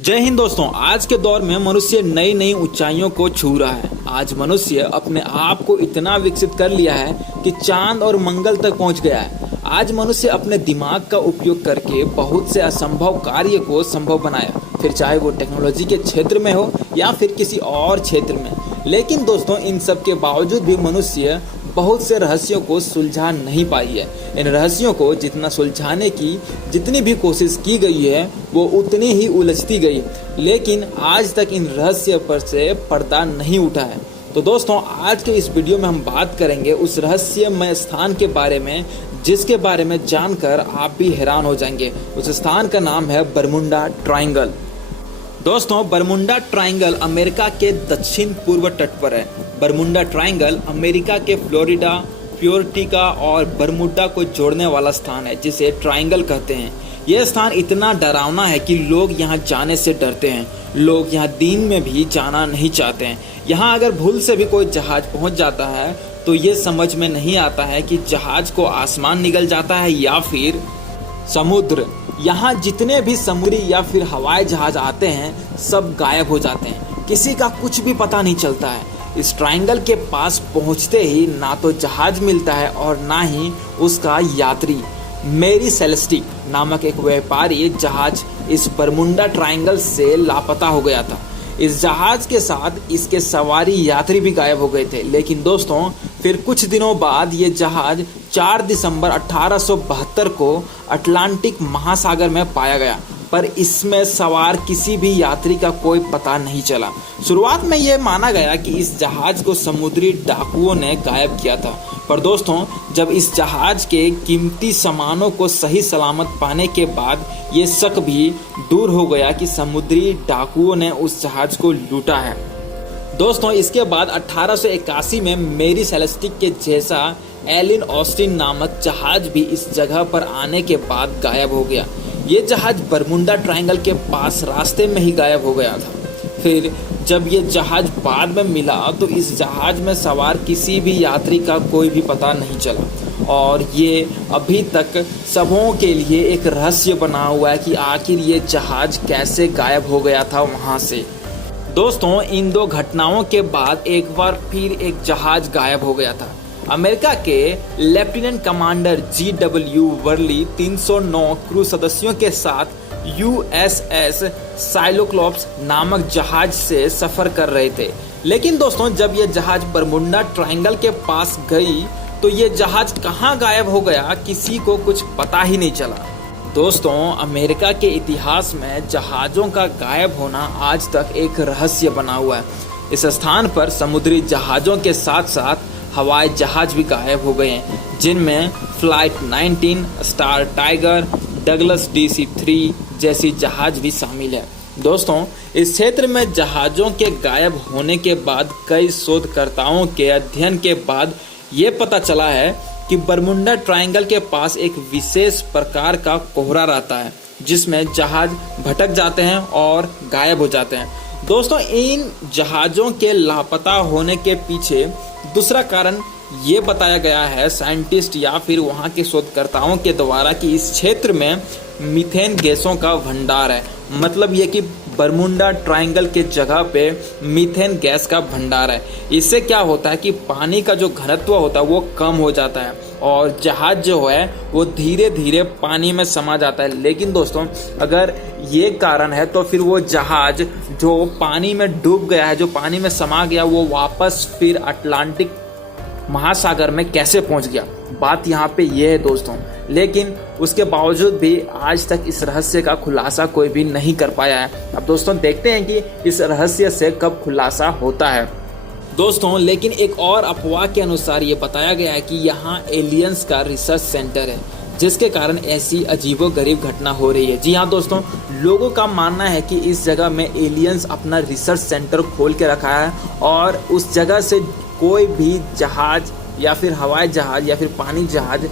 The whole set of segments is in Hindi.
जय हिंद दोस्तों। आज के दौर में मनुष्य नई नई ऊंचाइयों को छू रहा है। आज मनुष्य अपने आप को इतना विकसित कर लिया है कि चांद और मंगल तक पहुंच गया है। आज मनुष्य अपने दिमाग का उपयोग करके बहुत से असंभव कार्य को संभव बनाया, फिर चाहे वो टेक्नोलॉजी के क्षेत्र में हो या फिर किसी और क्षेत्र में। लेकिन दोस्तों, इन सब के बावजूद भी मनुष्य बहुत से रहस्यों को सुलझा नहीं पाई है। इन रहस्यों को जितना सुलझाने की जितनी भी कोशिश की गई है वो उतनी ही उलझती गई, लेकिन आज तक इन रहस्य पर से पर्दा नहीं उठा है। तो दोस्तों, आज के इस वीडियो में हम बात करेंगे उस रहस्यमय स्थान के बारे में जिसके बारे में जानकर आप भी हैरान हो जाएंगे। उस स्थान का नाम है बरमुंडा ट्रायंगल। दोस्तों, बरमुंडा ट्रायंगल अमेरिका के दक्षिण पूर्व तट पर है। बरमुंडा ट्रायंगल अमेरिका के फ्लोरिडा, प्योर्टिका और बरमुडा को जोड़ने वाला स्थान है जिसे ट्रायंगल कहते हैं। यह स्थान इतना डरावना है कि लोग यहाँ जाने से डरते हैं। लोग यहाँ दिन में भी जाना नहीं चाहते हैं। यहाँ अगर भूल से भी कोई जहाज पहुँच जाता है तो ये समझ में नहीं आता है कि जहाज को आसमान निगल जाता है या फिर समुद्र। यहाँ जितने भी समुद्री या फिर हवाई जहाज आते हैं सब गायब हो जाते हैं, किसी का कुछ भी पता नहीं चलता है। इस ट्रायंगल के पास पहुँचते ही ना तो जहाज मिलता है और ना ही उसका यात्री। मेरी सेलेस्टिक नामक एक व्यापारी जहाज इस बरमुंडा ट्रायंगल से लापता हो गया था। इस जहाज के साथ इसके सवारी यात्री भी गायब हो गए थे। लेकिन दोस्तों, फिर कुछ दिनों बाद ये जहाज 4 दिसंबर 1872 को अटलांटिक महासागर में पाया गया, पर इसमें सवार किसी भी यात्री का कोई पता नहीं चला। शुरुआत में यह माना गया कि इस जहाज को समुद्री डाकुओं ने गायब किया था, पर दोस्तों, जब इस जहाज के कीमती सामानों को सही सलामत पाने के बाद ये शक भी दूर हो गया कि समुद्री डाकुओं ने उस जहाज को लूटा है। दोस्तों, इसके बाद 1881 में मेरी सेलेस्टिक के जैसा एलिन ऑस्टिन नामक जहाज भी इस जगह पर आने के बाद गायब हो गया। ये जहाज बरमुंडा ट्रायंगल के पास रास्ते में ही गायब हो गया था। फिर जब ये जहाज बाद में मिला तो इस जहाज में सवार किसी भी यात्री का कोई भी पता नहीं चला, और ये अभी तक सबों के लिए एक रहस्य बना हुआ है कि आखिर ये जहाज कैसे गायब हो गया था वहाँ से। दोस्तों, इन दो घटनाओं के बाद एक बार फिर एक जहाज गायब हो गया था। अमेरिका के lieutenant commander GW Worley 309 crew सदस्यों के साथ USS साइक्लोप्स नामक जहाज से सफर कर रहे थे। लेकिन दोस्तों, जब यह जहाज बरमुंडा ट्रायंगल के पास गई तो ये जहाज कहाँ गायब हो गया किसी को कुछ पता ही नहीं चला। दोस्तों, अमेरिका के इतिहास में जहाज़ों का गायब होना आज तक एक रहस्य बना हुआ है। इस स्थान पर समुद्री जहाज़ों के साथ साथ हवाई जहाज भी गायब हो गए हैं, जिनमें flight 19, star tiger, Douglas DC-3 जैसी जहाज भी शामिल है। दोस्तों, इस क्षेत्र में जहाज़ों के गायब होने के बाद कई शोधकर्ताओं के अध्ययन के बाद ये पता चला है कि बरमुंडा ट्रायंगल के पास एक विशेष प्रकार का कोहरा रहता है जिसमें जहाज भटक जाते हैं और गायब हो जाते हैं। दोस्तों, इन जहाज़ों के लापता होने के पीछे दूसरा कारण ये बताया गया है साइंटिस्ट या फिर वहाँ के शोधकर्ताओं के द्वारा कि इस क्षेत्र में मीथेन गैसों का भंडार है। मतलब ये कि बरमुंडा ट्रायंगल के जगह पे मीथेन गैस का भंडार है। इससे क्या होता है कि पानी का जो घनत्व होता है वो कम हो जाता है और जहाज जो है वो धीरे धीरे पानी में समा जाता है। लेकिन दोस्तों, अगर ये कारण है तो फिर वो जहाज जो पानी में डूब गया है, जो पानी में समा गया, वो वापस फिर अटलांटिक महासागर में कैसे पहुंच गया? बात यहाँ पे ये है दोस्तों। लेकिन उसके बावजूद भी आज तक इस रहस्य का खुलासा कोई भी नहीं कर पाया है। अब दोस्तों, देखते हैं कि इस रहस्य से कब खुलासा होता है। दोस्तों, लेकिन एक और अफवाह के अनुसार ये बताया गया है कि यहाँ एलियंस का रिसर्च सेंटर है, जिसके कारण ऐसी अजीबोगरीब घटना हो रही है। जी हाँ दोस्तों, लोगों का मानना है कि इस जगह में एलियंस अपना रिसर्च सेंटर खोल के रखा है और उस जगह से कोई भी जहाज या फिर हवाई जहाज या फिर पानी जहाज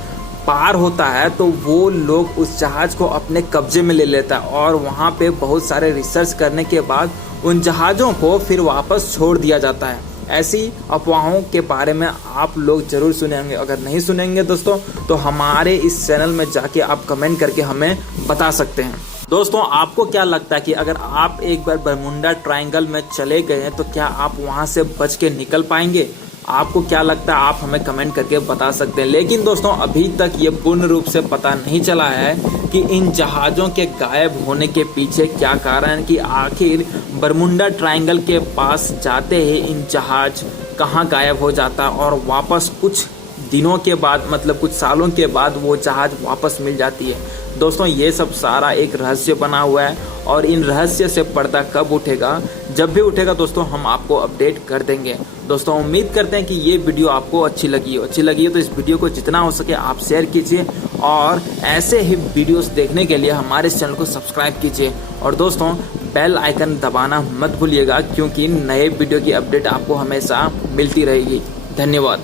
पार होता है तो वो लोग उस जहाज को अपने कब्जे में ले लेता है और वहाँ पे बहुत सारे रिसर्च करने के बाद उन जहाज़ों को फिर वापस छोड़ दिया जाता है। ऐसी अफवाहों के बारे में आप लोग जरूर सुनेंगे। अगर नहीं सुनेंगे दोस्तों तो हमारे इस चैनल में जाके आप कमेंट करके हमें बता सकते हैं। दोस्तों आपको क्या लगता है कि अगर आप एक बार बरमुंडा ट्रायंगल में चले गए हैं तो क्या आप वहां से बच के निकल पाएंगे? आपको क्या लगता है आप हमें कमेंट करके बता सकते हैं। लेकिन दोस्तों अभी तक ये पूर्ण रूप से पता नहीं चला है कि इन जहाज़ों के गायब होने के पीछे क्या कारण है, कि आखिर बरमुंडा ट्रायंगल के पास जाते ही इन जहाज कहाँ गायब हो जाता और वापस कुछ दिनों के बाद, मतलब कुछ सालों के बाद वो जहाज वापस मिल जाती है। दोस्तों ये सब सारा एक रहस्य बना हुआ है और इन रहस्य से पर्दा कब उठेगा, जब भी उठेगा दोस्तों हम आपको अपडेट कर देंगे। दोस्तों उम्मीद करते हैं कि ये वीडियो आपको अच्छी लगी हो तो इस वीडियो को जितना हो सके आप शेयर कीजिए और ऐसे ही वीडियोस देखने के लिए हमारे चैनल को सब्सक्राइब कीजिए और दोस्तों बेल आइकन दबाना मत भूलिएगा, क्योंकि नए वीडियो की अपडेट आपको हमेशा मिलती रहेगी। धन्यवाद।